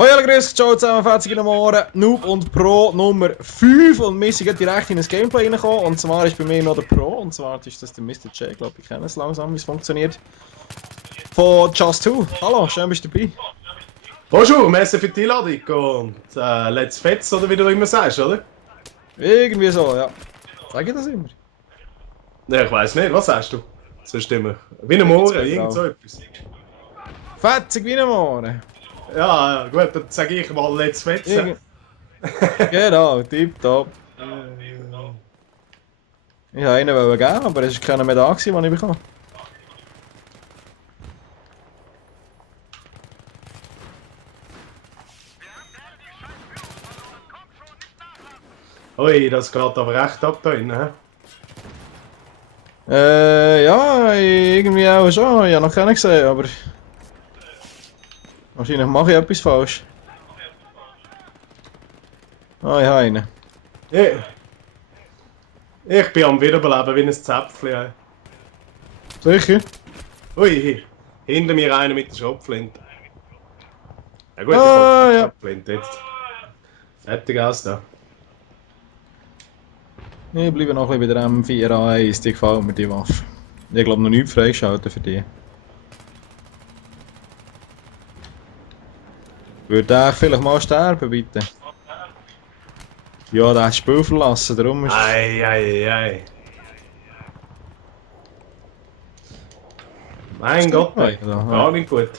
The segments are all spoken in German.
Hoi alle grüß, ciao zusammen, 40 Morgen, Noob und Pro Nummer 5 und wir sind gerade direkt in ein Gameplay reingekommen und zwar ist bei mir noch der Pro und zwar ist das der Mr. J, glaube ich kenne es langsam, wie es funktioniert. Von Just 2. Hallo, schön bist du dabei. Bonjour, merci für die Einladung und let's fetz oder wie du immer sagst, oder? Irgendwie so, ja. Sag ich das immer? Ja, ich weiß nicht, was sagst du? Sonst immer. Wie ein Morgen, Zwei irgend so etwas. Fetzig wie ein Morgen. Ja, gut, dann sage ich mal let's fetz. Genau, tipptopp. Ich wollte einen geben, aber es war keiner mehr da, den ich bekomme. Ui, das geht aber recht ab da drin, hä? Ja, irgendwie auch schon. Ich habe noch keinen gesehen, aber wahrscheinlich mache ich etwas falsch. Ah, ich habe einen. Ich bin am Wiederbeleben wie ein Zäpfchen. Sicher? Ui, hinter mir einer mit der Schrotflinte. Ja gut, ich Ah, habe ja. Schrotflinte jetzt. Fertig aus da. Ich bleibe noch ein bisschen bei der M4A1, die gefällt mir, die Waffe. Ich glaube noch nichts freigeschalten für die. Würde ich vielleicht mal sterben, bitte? Ja, der hat das Spiel verlassen, darum ist... Ei. Mein Gott, ey. Gar nicht gut.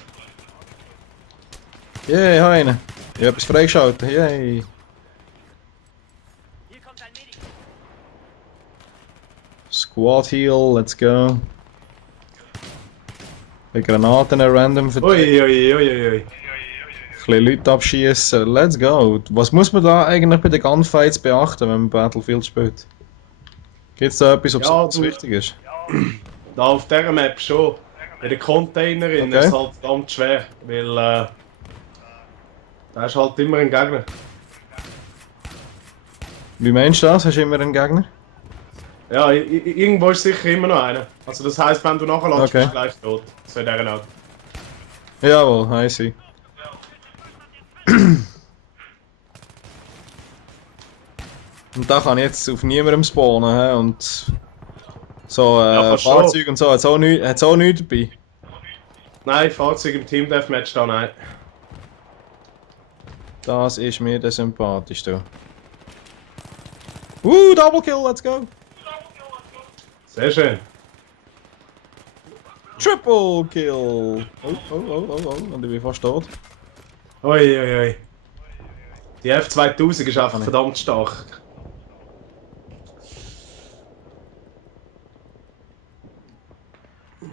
Yay, ich habe einen. Ich habe etwas freigeschaltet, yay. Squad Heal, let's go. Ein Granaten random für Ui. ein bisschen Leute abschießen, let's go. Was muss man da eigentlich bei den Gunfights beachten, wenn man Battlefield spielt? Gibt es da etwas, was Ja, besonders wichtig ist? Da auf dieser Map schon. Bei den Containerin Okay. ist es halt verdammt schwer, weil da ist halt immer ein Gegner. Wie meinst du das? Hast du immer einen Gegner? Ja, irgendwo ist sicher immer noch einer. Also das heisst, wenn du nachher landest, Okay. bist du gleich tot. So in dieser Art. Jawohl, I see. Und da kann ich jetzt auf niemandem spawnen, he? Und so Ja, kannst Fahrzeuge und so, hat's auch nichts dabei. Nein, Fahrzeug im Team Deathmatch da, nein. Das ist mir der sympathisch, du. Double Kill, let's go! Sehr schön. Triple Kill! Oh, und ich bin fast tot. Ui. Die F2000 ist einfach verdammt stark.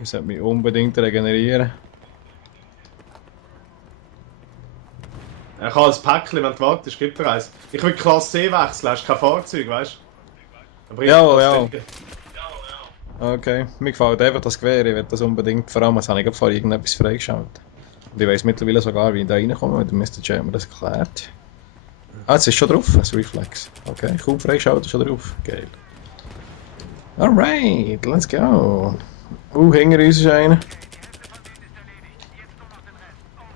Ich sollte mich unbedingt regenerieren. Er kann als Päckchen, wenn du wartest, gibt er eins. Ich will Klasse C wechseln, hast kein Fahrzeug, weißt du? Ja. Okay, mir gefällt einfach das Gewehr, ich will das unbedingt, vor allem jetzt habe ich vorher irgendetwas freigeschaltet. Und ich weiss mittlerweile sogar, wie ich da reinkomme, weil der Mr. J mir das erklärt. Ah, jetzt ist schon drauf, das Reflex. Okay, cool, freigeschaltet, schon drauf. Geil. Alright, let's go. Hinter uns ist einer.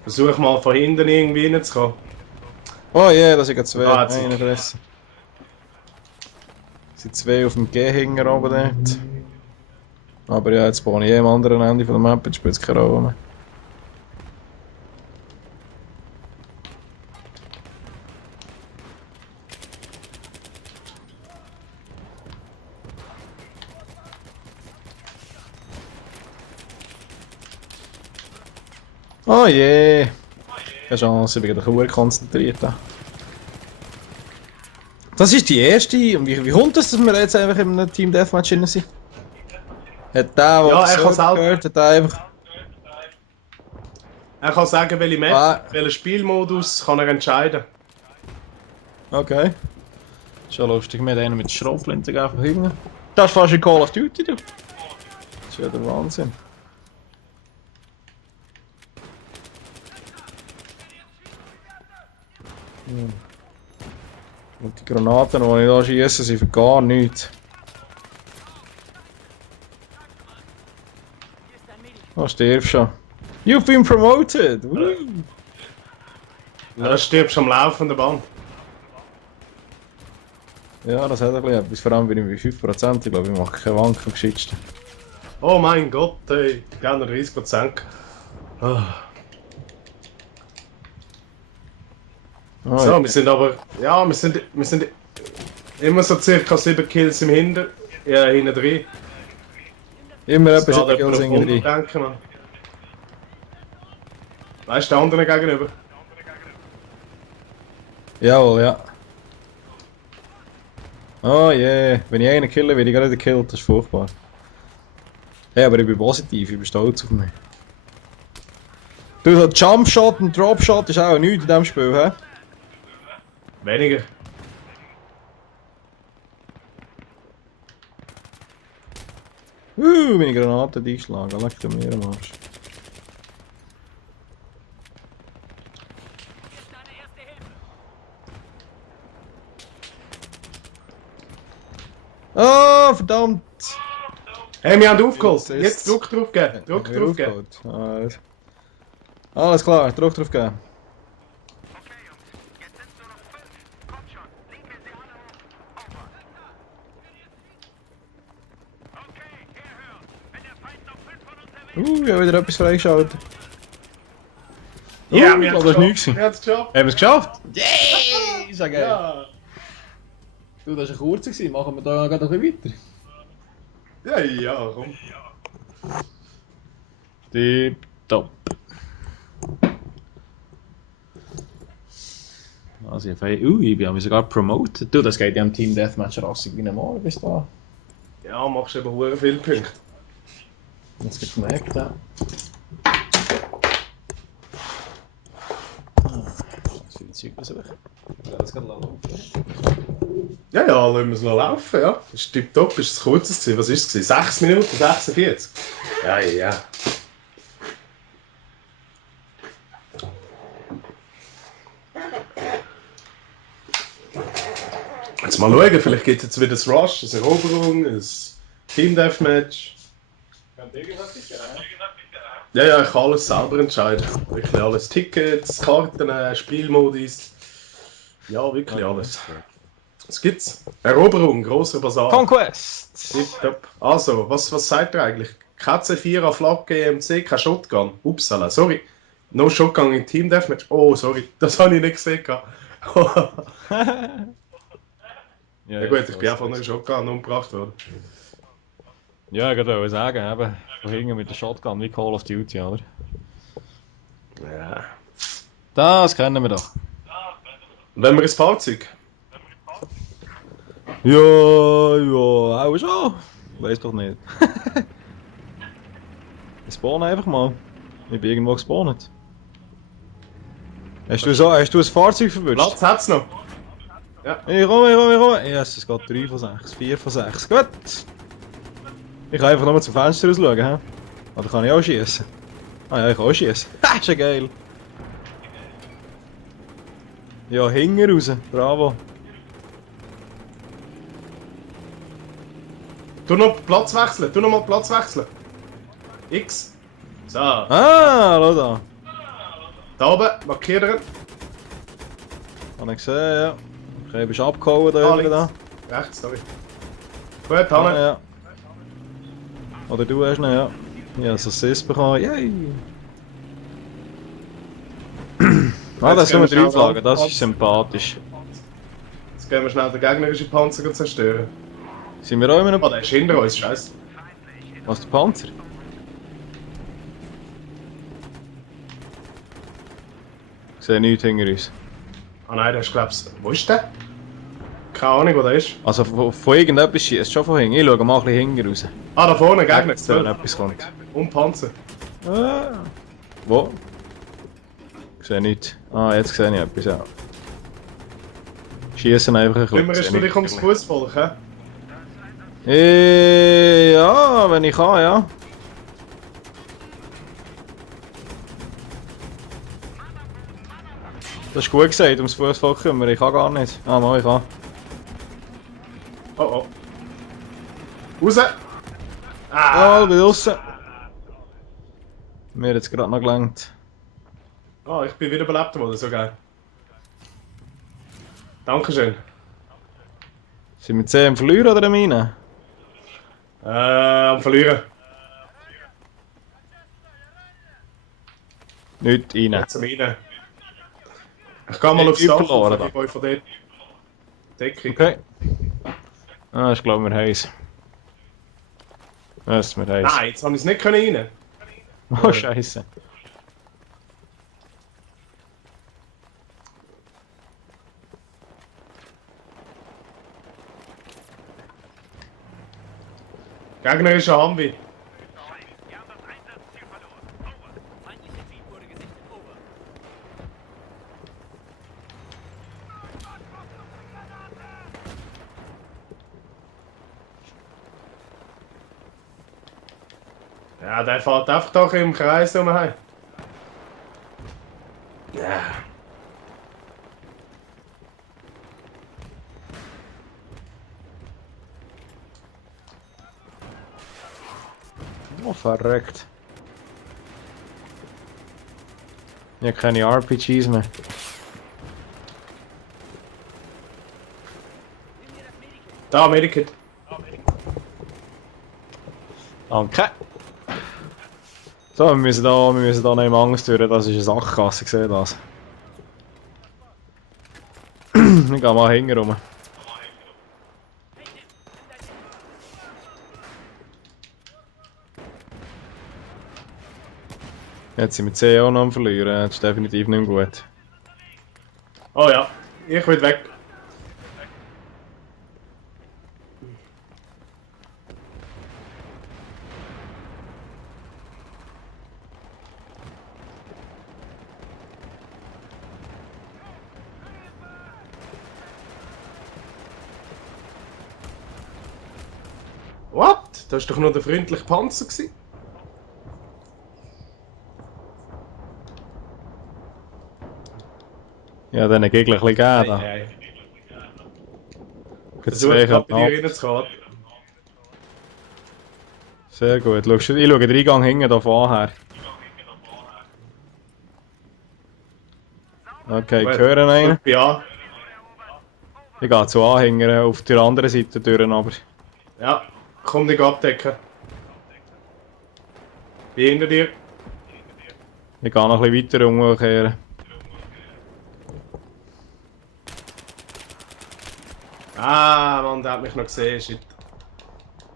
Versuch mal von hinten irgendwie reinzukommen. Oh yeah, da sind gerade zwei. Ah, jetzt- Einer fressen. Es sind zwei auf dem G-Hänger oben dort. Aber ja, jetzt wohne ich am anderen Ende von der Map, jetzt spielt es keine Rolle mehr. Oh je! Keine Chance, ich bin gerade sehr konzentriert. Da. Das ist die erste. Und wie kommt es, dass wir jetzt einfach in einem Team Deathmatch drin sind? Hat der, Ja, das er kann selber- gehört, hat der einfach... Er kann sagen, welche Map, welchen Spielmodus kann er entscheiden. Okay. Schon lustig, wir haben einen mit Schrotflinten von hinten. Das ist fast ein Call of Duty, du. Das ist ja der Wahnsinn. Und die Granaten, die ich da schieße, sind für gar nichts. Oh, stirbst schon. You've been promoted! Woo. Ja, da stirbst du am laufenden Band. Ja, das hat ein bisschen etwas. Vor allem bin ich bei 5%. Ich glaube, ich mache keinen Wank am geschicktesten. Oh mein Gott, ey. Gerne 30%. Ah. Ah, So, ja. wir sind aber. Ja, wir sind immer so circa 7 Kills im Hinter. Ja, hinten drin. Immer Es etwas geht in der jemand auf Gilsingen 100 rein. denken, Mann. Weißt du, der anderen gegenüber? Jawohl, ja. Oh je, yeah. Wenn ich einen kille, werde ich gerade gekillt. Das ist furchtbar. Hey, aber ich bin positiv, ich bin stolz auf mich. Du, so Jumpshot und Dropshot ist auch nichts in diesem Spiel, hä? Weniger. Meine Granate eingeschlagen, leck mir am Arsch. Oh, verdammt! Hey, wir haben aufgeholt. Jetzt Jetzt Druck drauf geben. Druck Wieder drauf geben. aufgeholt. Alles klar, Druck drauf geben. Ich habe wieder etwas freigeschaltet. Ja, ich glaube, das ist nichts. Wir haben es geschafft. Haben wir es geschafft? Yay! Ist ja geil. Ja. Du, das war ein kurzer, machen wir da gerade ein bisschen weiter. Ja, komm. Tipptopp. Also ich habe mich sogar promoted. Du, das geht ja am Team Deathmatch rassig wie normal bis da. Ja, machst eben hure viele Punkte. Jetzt wird gemerkt, ja. Das viel Zeug besuchen. Das kann laufen. Ja, lassen wir es noch laufen, ja. Das ist tipptopp, ist das kurzes gewesen. Was ist es? 6 Minuten 46? Ja. Jetzt mal schauen, vielleicht gibt es jetzt wieder das Rush, eine Eroberung, ein Team Deathmatch. Ja, ich kann alles selber entscheiden. Wirklich alles. Tickets, Karten, Spielmodis. Ja, wirklich alles. Was gibt's? Eroberung, grosser Basar. Conquest! Tipptopp. Also, was sagt ihr eigentlich? KC4 auf Flagge EMC, kein Shotgun. Upsala, sorry. No Shotgun in Team Deathmatch. Oh, sorry, das habe ich nicht gesehen. Ja gut, ich bin einfach nur Shotgun umgebracht worden. Ja, ich wollte sagen, eben, von hinten mit der Shotgun wie Call of Duty, oder? Ja. Das kennen wir doch. Wenn wir ins Fahrzeug? Ja, auch schon. Weiß doch nicht. Ich spawne einfach mal. Ich bin irgendwo gespawnt. Hast du ein Fahrzeug verwünscht? Platz hat's noch. Ich komme. Yes, es geht 3 von 6, 4 von 6. Gut. Ich kann einfach nur zum Fenster raus schauen, hä? Oder kann ich auch schießen? Ah ja, ich kann auch schießen. Ha, ist ja geil. Ja, hinten raus. Bravo. Tu noch Platz wechseln. X. So. Ah, schau da. Da oben, markieren. Habe ich gesehen, ja. Okay, bist abgehauen da links. da. Rechts, sorry. Gut, Ah, Hanne. ja. Oder du hast ihn, ja. Ich habe so Assist bekommen. Yay! Ah, das können wir drauflagen, das ist sympathisch. Jetzt gehen wir schnell den gegnerischen Panzer zerstören. Sind wir auch immer noch... Oh, der ist hinter uns, scheiße. Was, der Panzer? Ich sehe nichts hinter uns. Ah nein, der ist glaub's. Wo ist der? Keine Ahnung, wo der ist. Also von irgendetwas schießt schon von hinten. Ich schaue mal ein bisschen hinten raus. Ah, da vorne, Gegner. Wenn etwas kommt. Und Panzer. Ah. Wo? Ich sehe nichts. Ah, jetzt sehe ich etwas, ja. Schießen einfach ein bisschen. Kümmerst du dich ums Fußvolk, hä? Ja, wenn ich kann, ja. Das ist gut gesagt, ums Fußvolk kümmern. Ich kann gar nicht. Ah, mal, ich kann. Oh. Raus! Ah, bin draussen. Mir hat es gerade noch gelangt. Ah, ich bin wieder belebt worden, so geil. Dankeschön. Sind wir 10 am Verlieren oder am Reinen? Am Verlieren. Nicht rein. Jetzt am Reinen. Ich gehe mal aufs Ich Dach verloren, auf, ich euch von dort Deckung. Okay. Ah, ich glaube, wir haben es. Was, wir haben es. Nein, jetzt habe ich es nicht rein. Oh, Scheiße. Gegner ist ein Hambi. Ja, der fährt einfach doch im Kreis um. Ja. Oh, verrückt. Ich habe keine RPGs mehr. Da, Medikit. Danke. So, wir müssen da noch im Angst durch. Das ist eine Sackgasse, ich sehe das. Ich gehe mal hinten rum. Jetzt sind wir 10 auch noch am Verlieren. Das ist definitiv nicht mehr gut. Oh ja, ich will weg. What? Das war doch nur der freundliche Panzer gewesen. Ja, dann Gegner ein bisschen geben. Da. Hey. Für Versuch zwei gerade bei ab. dir reinzukommen. Sehr gut. Ich schaue den Eingang hinten da vorher. Okay, ich höre einen. Ja, Ich gehe zu Anhängern auf der anderen Seite durch, aber. ja. Komm dich abdecken. Wie hinter dir. Ich gehe noch ein bisschen weiter umkehren. Ah, Mann, der hat mich noch gesehen. Shit.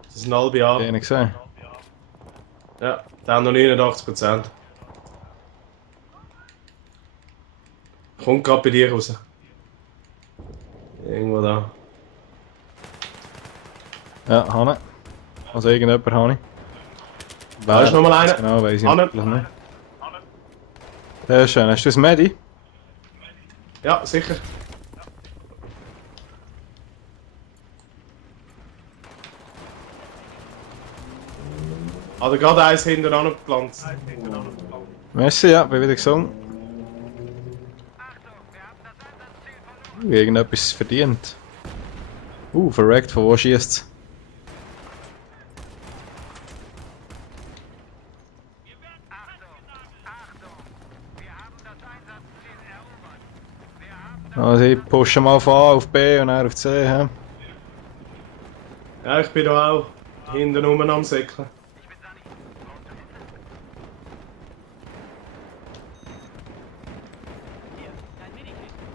Das ist ein halbes Jahr. Den gesehen. Ja, der hat noch 89%. Kommt gerade bei dir raus. Irgendwo da. Ja, Hanne. Also irgendjemand habe ich. Da ist nochmal einer. Genau, weiss ich Hanne. natürlich nicht. Sehr schön. Hast du das Medi? Ja, sicher. Hat er gerade eins hintereinander gepflanzt. Merci, ja, bin wieder gesungen. Irgendetwas verdient. Verreckt, von wo schießt es? Also ich pushe mal von A auf B und dann auf C. He? Ja, ich bin da auch hinten rum am Säckeln.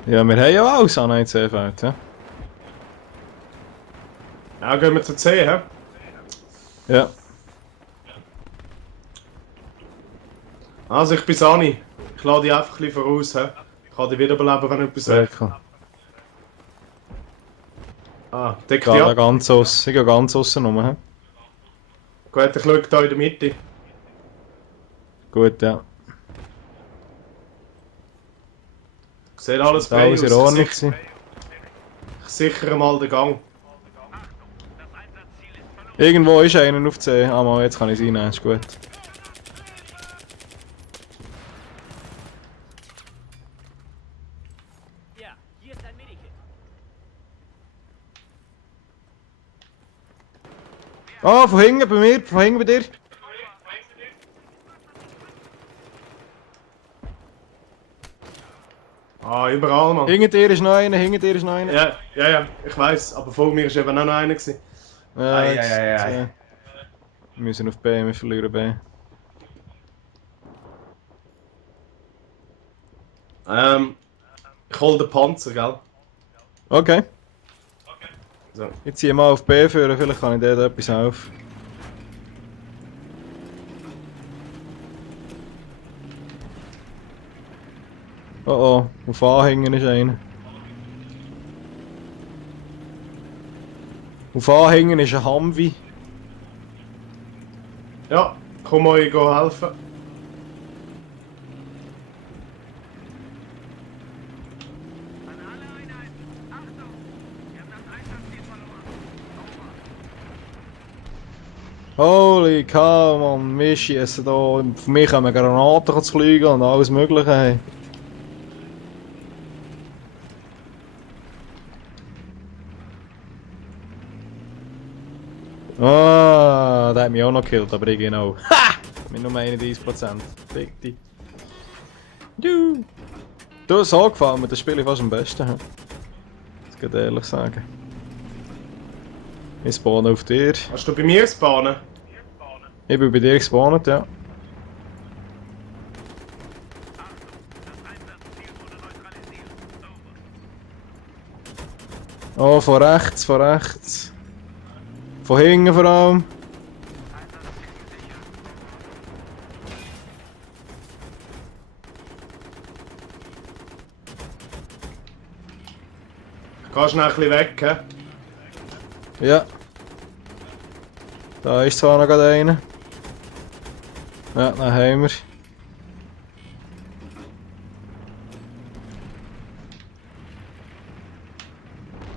Ja, wir haben ja alles an einem C-Feld. He? Ja, gehen wir zu C, hä? Ja. Also ich bin Sani. Ich lade dich einfach ein bisschen voraus, hä? Ich kann dich wiederbeleben, wenn etwas Sehr weg. cool. Ah, Ich deck gehe dich da ab. ganz aus. Ich gehe ganz aussen rum. He? Gut, ich schaue da in der Mitte. Gut, ja. Sieht alles Da frei alles in aus. Ordnung Ich gewesen. sichere mal den Gang. Irgendwo ist einer auf C. Ah, mal, jetzt kann ich es reinnehmen, ist gut. Ja, hier ist ein Medikit. Ah, von hinten bei mir, von hinten bei dir. Ah, überall, Mann. Hinter dir ist noch einer, hinter dir ist noch einer. Ja, ich weiß, aber vor mir ist eben auch noch einer gewesen. Ei. Ei. Wir müssen auf B, wir verlieren B. Ich hol den Panzer, gell? Okay. So. Ich ziehe mal auf B führen, vielleicht kann ich dort etwas helfen. Oh, auf A hängen ist einer. Auf A hängen ist ein Humvee. Ja, komm euch helfen. Holy cow, man, wir schießen da. Für mich kommen Granaten zu fliegen und alles Mögliche. Hey. Ah, der hat mich auch noch gekillt, aber ich genau. Ha! Mit nur 31%. Fick dich. Du! Du, so gefällt mir das Spiel fast am besten. Das kann ich ehrlich sagen. Ich spawne auf dir. Hast du bei mir spawnen? Ich bin bei dir gespawnt, ja. Oh, von rechts, von rechts. Von hinten vor allem. Geh schnell ein bisschen weg, hä? Ja. Da ist zwar noch gerade einer. Ja, dann haben wir.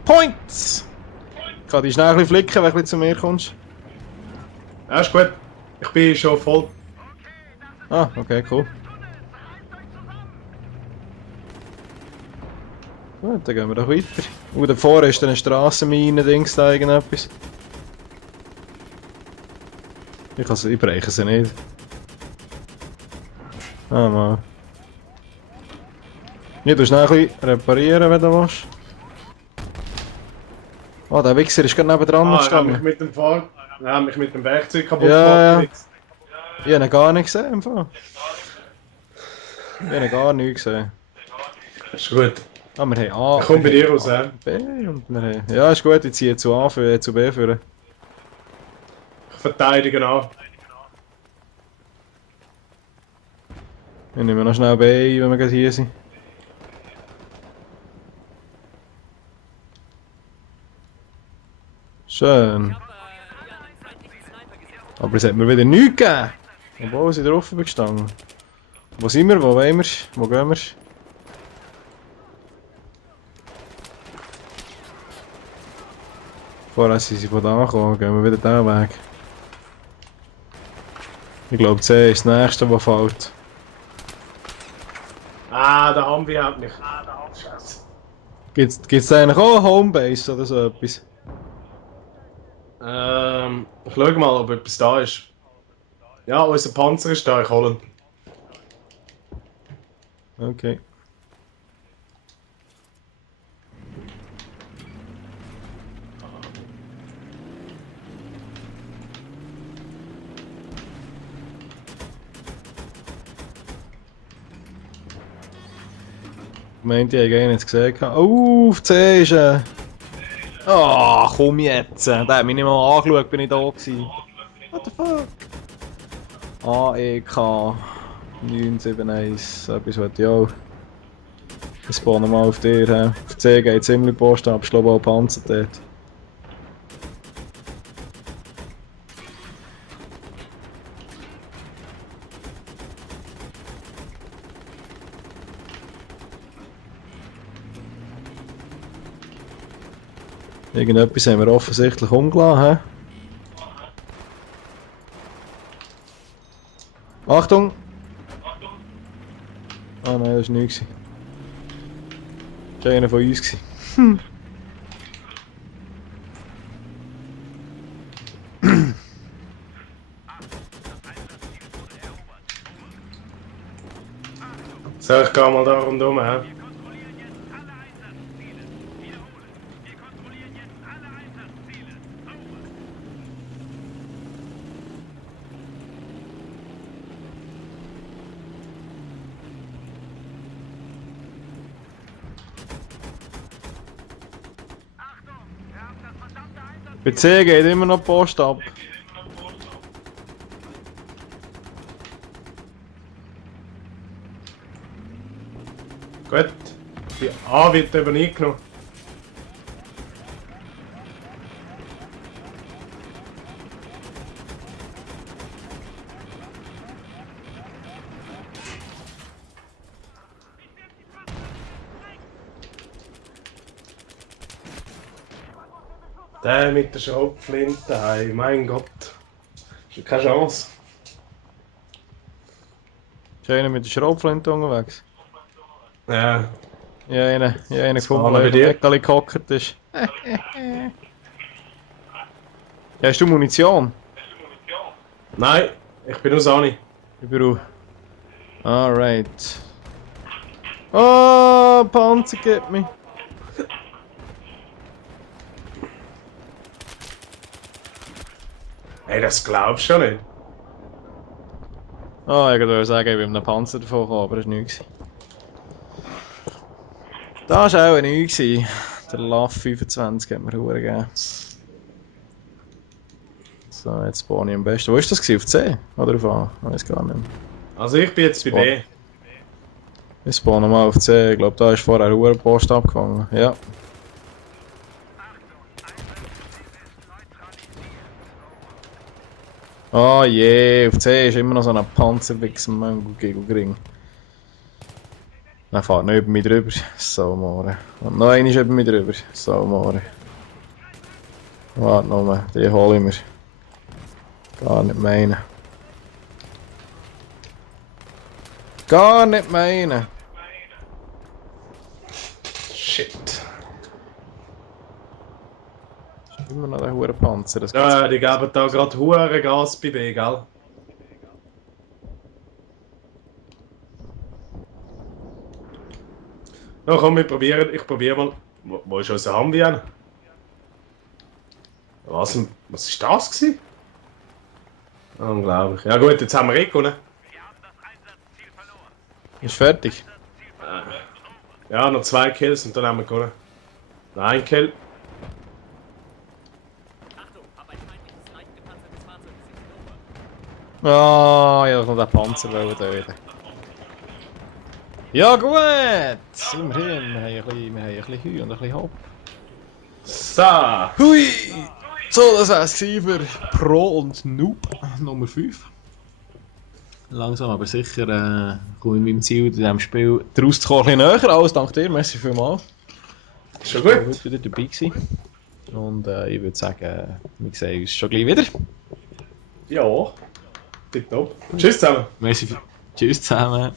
Points! Ich kann dich schnell ein bisschen flicken, wenn du zu mir kommst. Ja, ist gut. Ich bin schon voll. Ah, okay, cool. Gut, dann gehen wir doch weiter. Und davor ist dann eine Strassenmine-Dings da, irgendetwas. Ich breche sie nicht. Ah, mal. Ja, du schnell ein bisschen reparieren, wenn du willst. Oh, der Wichser ist gerade nebendran Ich habe gestanden. mich mit dem mich mit dem Werkzeug kaputt Ja, gemacht. Ich habe ihn gar nicht gesehen, im Fall. Ich habe ihn gar nicht gesehen. Ist gut. Ah, wir haben A. Ich komme bei dir raus, hä? B und wir haben... Ja, ist gut, ich ziehe zu A für zu B führen. Ich verteidige an. Ich nehme noch schnell B ein, wenn wir gerade hier sind. Schön. Aber es hat mir wieder nichts gegeben. Obwohl sie drauf bin gestanden. Wo sind wir? Wo wollen wir? Wo gehen wir? Vorher sind sie von da gekommen, gehen wir wieder diesen Weg. Ich glaube C ist das nächste, was fällt. Ah, da haben wir halt nicht. Scheiße. Gibt's da eigentlich auch eine Homebase oder so etwas? Ich schau mal, ob etwas da ist. Ja, unser Panzer ist da, ich hole ihn. Okay. Ich meinte, ich habe ihn jetzt gesehen. Oh, auf C ist er. Ah, komm jetzt. Der hat mich nicht mal angeschaut, bin ich da gewesen. What the fuck? AEK 971, so etwas wollte ich auch. Ich spawne mal auf dir. He. Auf C geht ziemlich Post ab, ich glaube auch Panzer dort. Irgendetwas haben wir offensichtlich umgelassen. He? Achtung! Ah nein, das war nichts. Das war einer von uns. So, ich gehe mal da rundherum, hä? Bei C geht immer noch die Post ab. Gut. Die A wird eben nicht genommen. Der mit der Schrotflinte, hey, mein Gott. Ist ja keine Chance. Ist einer mit der Schrotflinte unterwegs? Ja. Ja, einer gefunden, war der bei auf dem dir. Eckali gehockt ist. Ja, hast du Munition? Nein, ich bin aus Ani. Ich brauche. Alright. Oh, Panzer gibt mich. Hey, das glaubst du ja nicht. Ah, ich wollte sagen, ich bin mit einem Panzer davon gekommen, aber das war nichts. Das war auch nichts. Der LAF 25 hat mir Ruhe gegeben. So, jetzt spawne ich am besten. Wo war das? Auf C? Oder auf A? Ich weiß gar nicht mehr. Also ich bin jetzt bei B. Ich spawne mal auf C. Ich glaube, da ist vorher eine Post abgefangen. Ja. Oh je, auf C ist immer noch so ein Panzerwichs im Mango-Gring. Er fährt nicht über mich drüber. So, More. Und noch einer ist über mich drüber. So, More. Warte noch mal, die hole ich mir. Gar nicht meinen. Gar nicht meinen. Shit. Immer noch der hure Panzer. Das gibt's Ja, die geben da gerade hure Gas bei B, gell? Na komm, ich probiere mal. Wo ist unser Hambi hin? Was ist das gewesen? Unglaublich. Ja gut, jetzt haben wir gewonnen. Ist fertig. Ja, noch 2 Kills und dann haben wir gewonnen. Noch ein Kill. Achtung, hab ein feindliches leicht gepanzertes Fahrzeug gesehen. Ah, ja, noch der Panzer wollen töten. Ja gut! Immerhin, wir haben ein bisschen Heu und ein bisschen Hopp. So. Hui! So, das war es für Pro und Noob Nummer 5. Langsam aber sicher komme ich meinem Ziel in diesem Spiel daraus zu kommen, ein bisschen näher. Alles dank dir, merci vielmals. Schon Ich war gut. heute wieder dabei gewesen. Und ich würde sagen, wir sehen uns schon gleich wieder. Ja. Tipptopp. Tschüss zusammen. Merci. Tschüss zusammen.